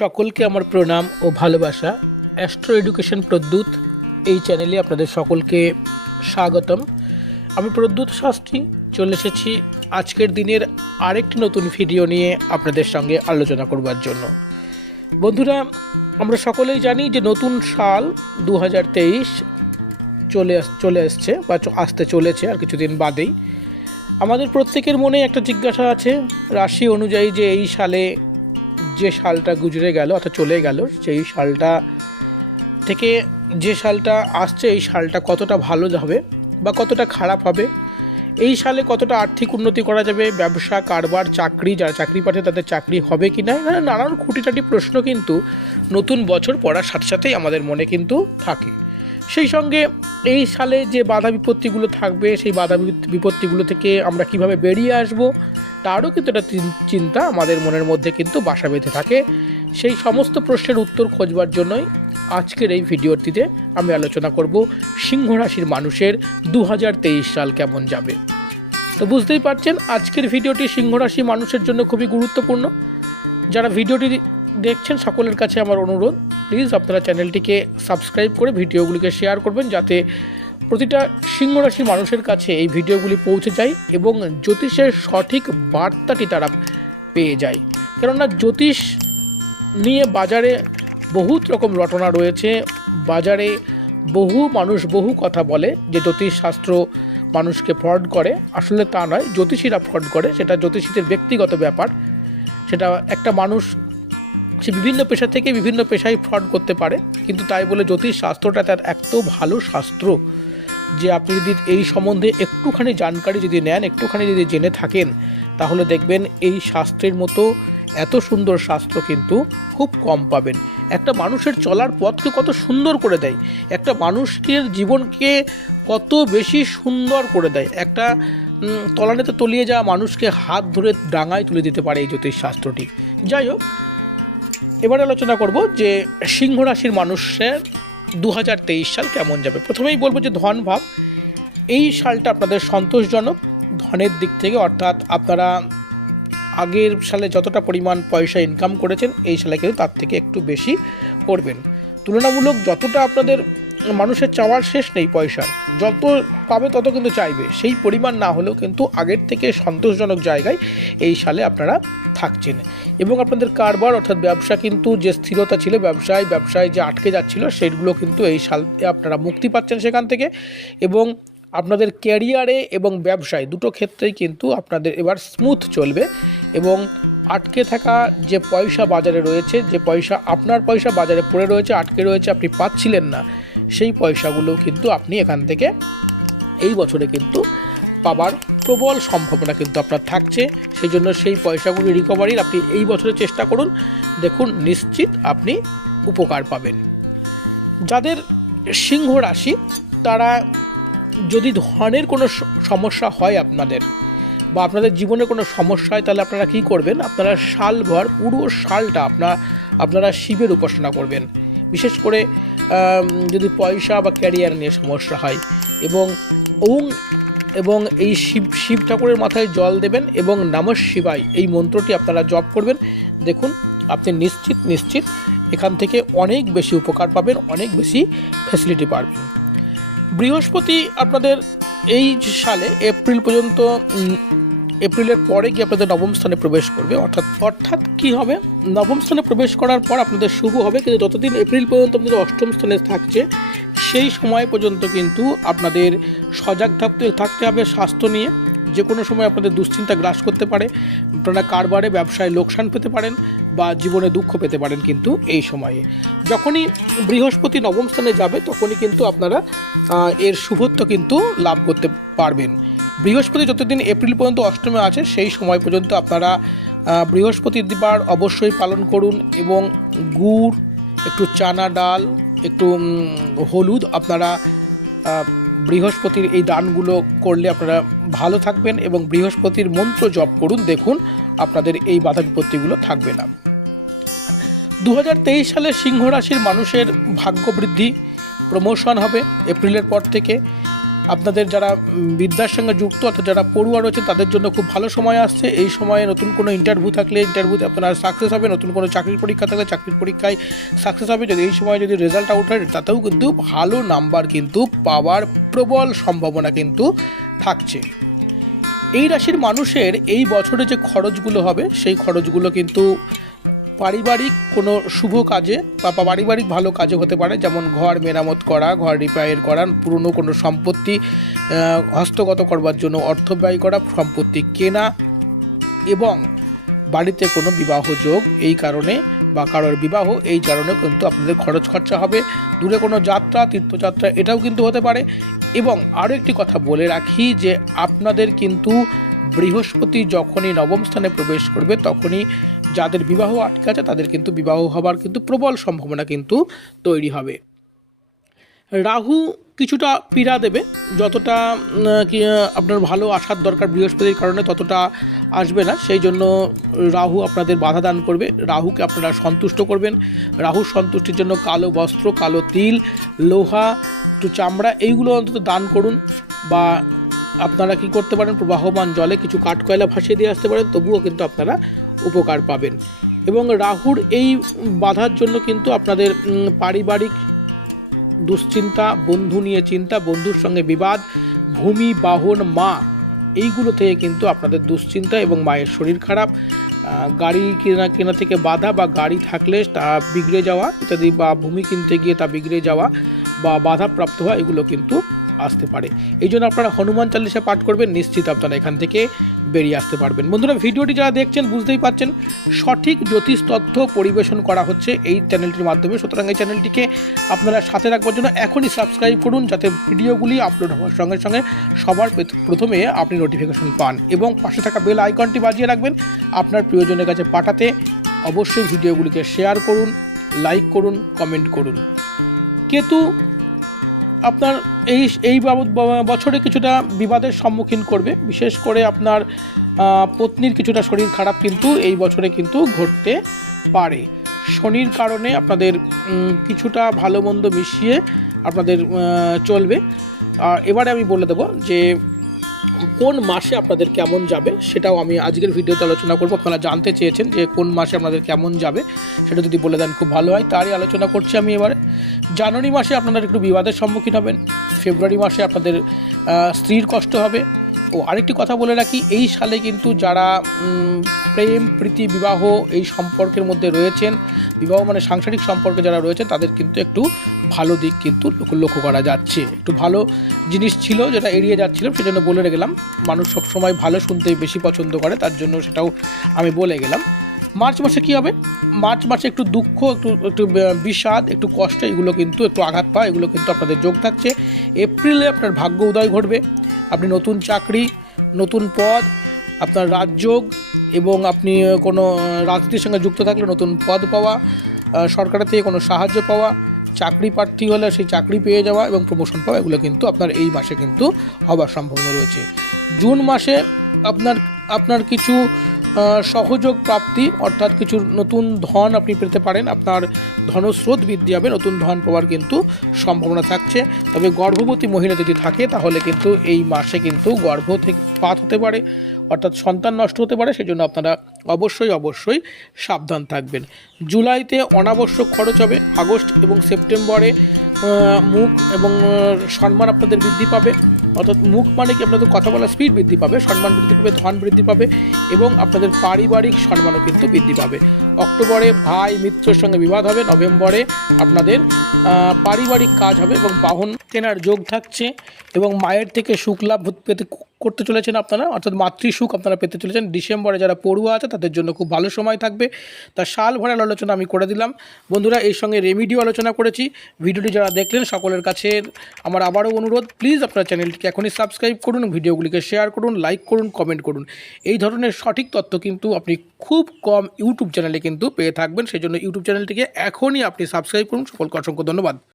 সকলকে আমার প্রণাম ও ভালোবাসা। অ্যাস্ট্রো এডুকেশন প্রদ্যুৎ এই চ্যানেলে আপনাদের সকলকে স্বাগতম। আমি প্রদ্যুৎ শাস্ত্রী চলে এসেছি আজকের দিনের আরেকটি নতুন ভিডিও নিয়ে আপনাদের সঙ্গে আলোচনা করবার জন্য। বন্ধুরা, আমরা সকলেই জানি যে নতুন সাল 2023 চলে আসছে বা আসতে চলেছে আর কিছুদিন বাদেই। আমাদের প্রত্যেকের মনে একটা জিজ্ঞাসা আছে রাশি অনুযায়ী যে এই সালে যে সালটা গুজরে গেল অর্থাৎ চলে গেল, সেই সালটা থেকে যে সালটা আসছে এই সালটা কতটা ভালো হবে বা কতটা খারাপ হবে, এই সালে কতটা আর্থিক উন্নতি করা যাবে, ব্যবসা কারবার চাকরি, যারা চাকরি পাচ্ছে তাদের চাকরি হবে কি না, নানান খুঁটিনাটি প্রশ্ন কিন্তু নতুন বছর পড়ার সাথে সাথেই আমাদের মনে কিন্তু থাকে। সেই সঙ্গে এই সালে যে বাধা বিপত্তিগুলো থাকবে সেই বাধা বিপত্তিগুলো থেকে আমরা কিভাবে বেরিয়ে আসব তারও কিন্তু একটা চিন্তা আমাদের মনের মধ্যে কিন্তু বাসা বেঁধে থাকে। সেই সমস্ত প্রশ্নের উত্তর খোঁজবার জন্যই আজকের এই ভিডিওটিতে আমি আলোচনা করব সিংহ রাশির মানুষের 2023 সাল কেমন যাবে। তো বুঝতেই পারছেন আজকের ভিডিওটি সিংহ রাশি মানুষের জন্য খুবই গুরুত্বপূর্ণ। যারা ভিডিওটি দেখছেন সকলের কাছে আমার অনুরোধ, প্লিজ আপনারা চ্যানেলটিকে সাবস্ক্রাইব করে ভিডিওগুলিকে শেয়ার করবেন যাতে প্রতিটা সিংহ রাশির মানুষের কাছে এই ভিডিওগুলি পৌঁছে যায় এবং জ্যোতিষের সঠিক বার্তাটি তারা পেয়ে যায়। কেননা জ্যোতিষ নিয়ে বাজারে বহুত রকম রটনা রয়েছে। বাজারে বহু মানুষ বহু কথা বলে যে জ্যোতিষ শাস্ত্র মানুষকে ফ্রড করে। আসলে তা নয়, জ্যোতিষীরা ফ্রড করে, সেটা জ্যোতিষীদের ব্যক্তিগত ব্যাপার। সেটা একটা মানুষ সে বিভিন্ন পেশা থেকে বিভিন্ন পেশায় ফ্রড করতে পারে, কিন্তু তাই বলে জ্যোতিষ শাস্ত্রটা তার এত ভালো শাস্ত্র যে আপনি যদি এই সম্বন্ধে একটুখানি জানকারি যদি নেন, একটুখানি যদি জেনে থাকেন, তাহলে দেখবেন এই শাস্ত্রের মতো এত সুন্দর শাস্ত্র কিন্তু খুব কম পাবেন। একটা মানুষের চলার পথকে কত সুন্দর করে দেয়, একটা মানুষের জীবনকে কত বেশি সুন্দর করে দেয়। একটা তলানিতে তলিয়ে যাওয়া মানুষকে হাত ধরে ডাঙায় তুলে দিতে পারে এই জ্যোতিষ শাস্ত্রটি। যাই হোক, এবার আলোচনা করব যে সিংহ রাশির মানুষের 2023 সাল কেমন যাবে। প্রথমেই বলবো যে ধন ভাব, এই সালটা আপনাদের সন্তোষজনক ধনের দিক থেকে, অর্থাৎ আপনারা আগের সালে যতটা পরিমাণ পয়সা ইনকাম করেছেন এই সালে কিন্তু তার থেকে একটু বেশি করবেন। তুলনামূলক যতটা আপনাদের মানুষের চাওয়ার শেষ নেই, পয়সার যত পাবে তত কিন্তু চাইবে, সেই পরিমাণ না হলেও কিন্তু আগের থেকে সন্তোষজনক জায়গায় এই সালে আপনারা থাকছেন। এবং আপনাদের কারবার অর্থাৎ ব্যবসা কিন্তু যে স্থিরতা ছিল, ব্যবসায় যে আটকে যাচ্ছিল সেগুলো কিন্তু এই সালে আপনারা মুক্তি পাচ্ছেন সেখান থেকে। এবং আপনাদের ক্যারিয়ারে এবং ব্যবসায় দুটো ক্ষেত্রেই কিন্তু আপনাদের এবার স্মুথ চলবে। এবং আটকে থাকা যে পয়সা বাজারে রয়েছে, যে পয়সা আপনার পয়সা বাজারে পড়ে রয়েছে, আটকে রয়েছে, আপনি পাচ্ছিলেন না, সেই পয়সাগুলো কিন্তু আপনি এখান থেকে এই বছরে কিন্তু পাবার প্রবল সম্ভাবনা কিন্তু আপনার থাকছে। সেই জন্য সেই পয়সাগুলি রিকভারির আপনি এই বছরে চেষ্টা করুন, দেখুন নিশ্চিত আপনি উপকার পাবেন। যাদের সিংহ রাশি, তারা যদি ধনের কোনো সমস্যা হয় আপনাদের বা আপনাদের জীবনে কোনো সমস্যা হয়, তাহলে আপনারা কী করবেন, আপনারা সালভর পুরো সালটা আপনারা শিবের উপাসনা করবেন। বিশেষ করে যদি পয়সা বা ক্যারিয়ার নিয়ে সমস্যা হয়, এবং এই শিব ঠাকুরের মাথায় জল দেবেন এবং নমঃ শিবায় এই মন্ত্রটি আপনারা জপ করবেন। দেখুন আপনি নিশ্চিত এখান থেকে অনেক বেশি উপকার পাবেন, অনেক বেশি ফ্যাসিলিটি পাবেন। বৃহস্পতি আপনাদের এই সালে এপ্রিলের পরে গিয়ে আপনাদের নবম স্থানে প্রবেশ করবে। অর্থাৎ কি হবে, নবম স্থানে প্রবেশ করার পর আপনাদের শুভ হবে, কিন্তু যতদিন এপ্রিল পর্যন্ত আপনাদের অষ্টম স্থানে থাকছে সেই সময় পর্যন্ত কিন্তু আপনাদের সজাগ থাকতে হবে স্বাস্থ্য নিয়ে। যে কোনো সময় আপনাদের দুশ্চিন্তা গ্রাস করতে পারে, আপনারা কারবারে ব্যবসায় লোকসান পেতে পারেন বা জীবনে দুঃখ পেতে পারেন। কিন্তু এই সময়ে যখনই বৃহস্পতি নবম স্থানে যাবে তখনই কিন্তু আপনারা এর শুভত্ব কিন্তু লাভ করতে পারবেন। বৃহস্পতি যতদিন এপ্রিল পর্যন্ত অষ্টমে আছে সেই সময় পর্যন্ত আপনারা বৃহস্পতিবার অবশ্যই পালন করুন এবং গুড়, একটু চানা ডাল, একটু হলুদ আপনারা বৃহস্পতির এই দানগুলো করলে আপনারা ভালো থাকবেন এবং বৃহস্পতির মন্ত্র জপ করুন, দেখুন আপনাদের এই বাধা বিপত্তিগুলো থাকবে না। 2023 সালে সিংহ রাশির মানুষের ভাগ্য বৃদ্ধি, প্রমোশন হবে এপ্রিলের পর থেকে। আপনাদের যারা বিদ্যার সঙ্গে যুক্ত অর্থাৎ যারা পড়ুয়া রয়েছে তাদের জন্য খুব ভালো সময় আসছে। এই সময়ে নতুন কোনো ইন্টারভিউ থাকলে ইন্টারভিউতে আপনারা সাকসেস হবে, নতুন কোনো চাকরির পরীক্ষা থাকলে চাকরির পরীক্ষায় সাকসেস হবে। যদি এই সময় যদি রেজাল্ট আউট হয় তাতেও কিন্তু ভালো নাম্বার কিন্তু পাওয়ার প্রবল সম্ভাবনা কিন্তু থাকছে। এই রাশির মানুষের এই বছরে যে খরচগুলো হবে সেই খরচগুলো কিন্তু পারিবারিক কোনো শুভ কাজে বা পারিবারিক ভালো কাজে হতে পারে, যেমন ঘর মেরামত করা, ঘর রিপেয়ার করা, পুরনো কোনো সম্পত্তি হস্তগত করবার জন্য অর্থ ব্যয় করা, সম্পত্তি কেনা এবং বাড়িতে কোনো বিবাহ যোগ এই কারণে বা কারোর বিবাহ এই কারণে কিন্তু আপনাদের খরচ খরচা হবে। দূরে কোনো যাত্রা, তীর্থযাত্রা এটাও কিন্তু হতে পারে। এবং আরও একটি কথা বলে রাখি যে আপনাদের কিন্তু বৃহস্পতি যখনই নবম স্থানে প্রবেশ করবে তখনই যাদের বিবাহ আটকে আছে তাদের কিন্তু বিবাহ হবার কিন্তু প্রবল সম্ভাবনা কিন্তু তৈরি হবে। রাহু কিছুটা পীড়া দেবে, যতটা কি আপনার ভালো আসার দরকার বৃহস্পতির কারণে ততটা আসবে না, সেই জন্য রাহু আপনাদের বাধা দান করবে। রাহুকে আপনারা সন্তুষ্ট করবেন। রাহুর সন্তুষ্টির জন্য কালো বস্ত্র, কালো তিল, লোহা, একটু চামড়া এইগুলো অন্তত দান করুন। বা আপনারা কি করতে পারেন, প্রবাহমান জলে কিছু কাঠকয়লা ভাসিয়ে দিয়ে আসতে পারেন, তবুও কিন্তু আপনারা উপকার পাবেন। এবং রাহুর এই বাধার জন্য কিন্তু আপনাদের পারিবারিক দুশ্চিন্তা, বন্ধু নিয়ে চিন্তা, বন্ধুর সঙ্গে বিবাদ, ভূমি, বাহন, মা এইগুলো থেকে কিন্তু আপনাদের দুশ্চিন্তা এবং মায়ের শরীর খারাপ, গাড়ি কেনা থেকে বাধা বা গাড়ি থাকলে তা বিগড়ে যাওয়া ইত্যাদি, বা ভূমি কিনতে গিয়ে তা বিগড়ে যাওয়া বা বাধাপ্রাপ্ত হওয়া এগুলো কিন্তু আসতে পারে। এই জন্য আপনারা হনুমান চালিসা পাঠ করবেন, নিশ্চিত আপনারা এখান থেকে বেরিয়ে আসতে পারবেন। বন্ধুরা, ভিডিওটি যারা দেখছেন বুঝতেই পারছেন সঠিক জ্যোতিষ তথ্য পরিবেশন করা হচ্ছে এই চ্যানেলটির মাধ্যমে। সুতরাং এই চ্যানেলটিকে আপনারা সাথে রাখবার জন্য এখনই সাবস্ক্রাইব করুন, যাতে ভিডিওগুলি আপলোড হওয়ার সঙ্গে সঙ্গে সবার প্রথমে আপনি নোটিফিকেশন পান। এবং পাশে থাকা বেল আইকনটি বাজিয়ে রাখবেন আপনার প্রিয়জনের কাছে পাঠাতে। অবশ্যই ভিডিওগুলিকে শেয়ার করুন, লাইক করুন, কমেন্ট করুন। কেতু আপনার এই বছরে কিছুটা বিবাদের সম্মুখীন করবে, বিশেষ করে আপনার পত্নীর কিছুটা শরীর খারাপ কিন্তু এই বছরে কিন্তু ঘটতে পারে। শনির কারণে আপনাদের কিছুটা ভালো মন্দ মিশিয়ে আপনাদের চলবে। আর এবারে আমি বলে দেবো যে কোন মাসে আপনাদের কেমন যাবে সেটাও আমি আজকের ভিডিওতে আলোচনা করব। আপনারা জানতে চেয়েছেন যে কোন মাসে আপনাদের কেমন যাবে, সেটা যদি বলে দেন খুব ভালো হয়। তারই আলোচনা করছি আমি এবারে। জানুয়ারি মাসে আপনারা একটু বিবাদের সম্মুখীন হবেন। ফেব্রুয়ারি মাসে আপনাদের স্ত্রীর কষ্ট হবে। ও আরেকটি কথা বলে রাখি, এই সালে কিন্তু যারা প্রেম, প্রীতি, বিবাহ এই সম্পর্কের মধ্যে রয়েছেন, বিবাহ মানে সাংসারিক সম্পর্কে যারা রয়েছেন তাদের কিন্তু একটু ভালো দিক কিন্তু লক্ষ্য করা যাচ্ছে। একটু ভালো জিনিস ছিল যেটা এড়িয়ে যাচ্ছিলাম, সেজন্য বলে গেলাম। মানুষ সবসময় ভালো শুনতেই বেশি পছন্দ করে, তার জন্য সেটাও আমি বলে গেলাম। মার্চ মাসে কী হবে? মার্চ মাসে একটু দুঃখ, একটু বিষাদ, একটু কষ্ট, এগুলো কিন্তু একটু আঘাত পাওয়া এগুলো কিন্তু আপনাদের যোগ থাকছে। এপ্রিলে আপনার ভাগ্য উদয় ঘটবে। আপনি নতুন চাকরি, নতুন পদ, আপনার রাজযোগ এবং আপনি কোনো রাজনীতির সঙ্গে যুক্ত থাকলে নতুন পদ পাওয়া, সরকারের থেকে কোনো সাহায্য পাওয়া, চাকরি প্রার্থী হলে সেই চাকরি পেয়ে যাওয়া এবং প্রমোশন পাওয়া এগুলো কিন্তু আপনার এই মাসে কিন্তু হবার সম্ভাবনা রয়েছে। জুন মাসে আপনার কিছু সহযোগ প্রাপ্তি, অর্থাৎ কিছু নতুন ধন আপনি পেতে পারেন। আপনার ধনস্রোত বৃদ্ধি হবে, নতুন ধন পাওয়ার কিন্তু সম্ভাবনা থাকছে। তবে গর্ভবতী মহিলা যদি থাকে তাহলে কিন্তু এই মাসে কিন্তু গর্ভপাত হতে পারে, অর্থাৎ সন্তান নষ্ট হতে পারে। সেজন্য আপনারা অবশ্যই সাবধান থাকবেন। জুলাইতে অনাবশ্যক খরচ হবে। আগস্ট এবং সেপ্টেম্বরে মুখ এবং সম্মান আপনাদের বৃদ্ধি পাবে, অর্থাৎ মুখ মানে কি আপনাদের কথা বলার স্পিড বৃদ্ধি পাবে, সম্মান বৃদ্ধি পাবে, ধন বৃদ্ধি পাবে এবং আপনাদের পারিবারিক সম্মানও কিন্তু বৃদ্ধি পাবে। অক্টোবরে ভাই মিত্রের সঙ্গে বিবাদ হবে। নভেম্বরে আপনাদের পারিবারিক কাজ হবে এবং বাহন কেনার যোগ থাকছে এবং মায়ের থেকে সুখ লাভ করতে চলেছেন আপনারা, অর্থাৎ মাতৃসুখ আপনারা পেতে চলেছেন। ডিসেম্বরে যারা পড়ুয়া আছে তাদের জন্য খুব ভালো সময় থাকবে। তার সাল ভরার আলোচনা আমি করে দিলাম। বন্ধুরা, এর সঙ্গে রেমিডিও আলোচনা করেছি। ভিডিওটি যারা দেখলেন সকলের কাছে আমার আবারও অনুরোধ, প্লিজ আপনার চ্যানেলটিকে এখনই সাবস্ক্রাইব করুন, ভিডিওগুলিকে শেয়ার করুন, লাইক করুন, কমেন্ট করুন। এই ধরনের সঠিক তথ্য কিন্তু আপনি খুব কম ইউটিউব চ্যানেলে কিন্তু পেয়ে থাকবেন। সেই জন্য ইউটিউব চ্যানেলটিকে এখনই আপনি সাবস্ক্রাইব করুন। সকলকে অসংখ্য ধন্যবাদ।